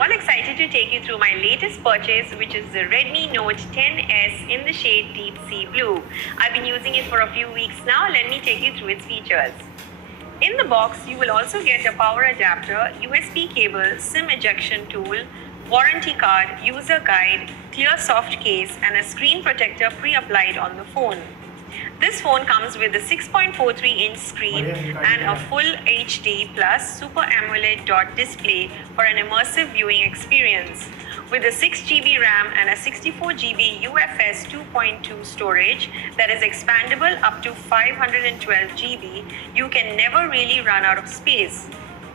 all excited to take you through my latest purchase, which is the Redmi Note 10S in the shade Deep Sea Blue. I've been using it for a few weeks now. Let me take you through its features. In the box, you will also get a power adapter, USB cable, SIM ejection tool, warranty card, user guide, clear soft case, and a screen protector pre-applied on the phone. This phone comes with a 6.43-inch screen and a full HD plus Super AMOLED dot display for an immersive viewing experience. With a 6GB RAM and a 64GB UFS 2.2 storage that is expandable up to 512GB, you can never really run out of space.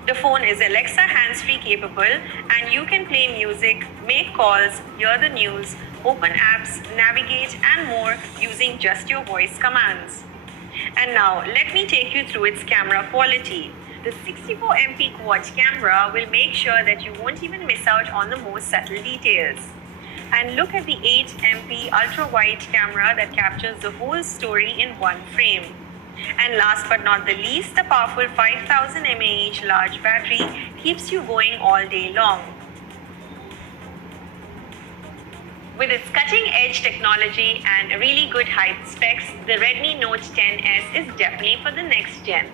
The phone is Alexa hands-free capable, and you can play music, make calls, hear the news, open apps, navigate, and more using just your voice commands. And now, let me take you through its camera quality. The 64MP quad camera will make sure that you won't even miss out on the most subtle details. And look at the 8MP ultra-wide camera that captures the whole story in one frame. And last but not the least, the powerful 5000 mAh large battery keeps you going all day long. With its cutting-edge technology and really good height specs, the Redmi Note 10S is definitely for the next gen.